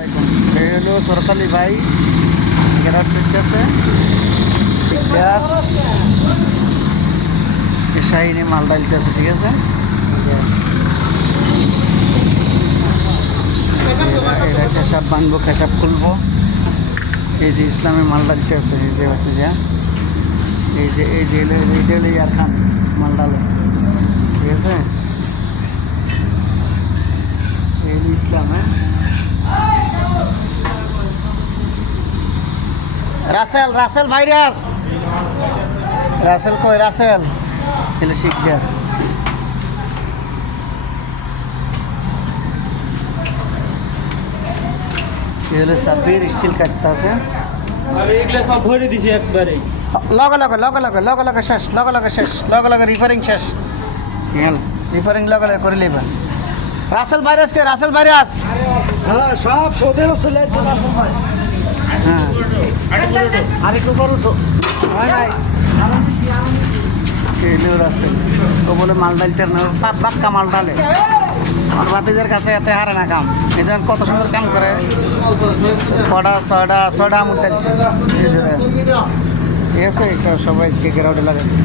এই হলো সরতালি ভাই গ্যারাট করতেছে শিকদার শাহিনী মাল ডালতেছে, ঠিক আছে। এরা খেসাব বানবো, খেসাব খুলবো। এই যে ইসলামে মাল ডালতেছে, এই যে এইটা হলো ইয়ার খান মাল ডালে, ঠিক আছে। এই হলো ইসলাম। হ্যাঁ, রাসেল ভাইরাস, রাসেল কই? রাসেল এলো শিকদার। এ হলো সাব্বির স্টিল কাটতে আছে। আমি এগুলো সব ভরে দিছি একবারে। লগে শেষ, লগে রিফারিং শেষ। রিফারিং লগে করে নেবেন। রাসেল ভাইরাস কে? রাসেল ভাইরাস, হ্যাঁ সব সৌদের চলে হ্যাঁ আর একটু বড় তো এলো রাসেল। ও বলে মাল ডালতে না, বাক্কা মাল ডালে। আমার ভাতিজার কাছে এতে হারে না কাম। এই যেমন কত সুন্দর কাম করে, ছয়টা আমুল ডালছে, ঠিক আছে। সবাই আজকে গ্রাউন্ডে লাগাইছে।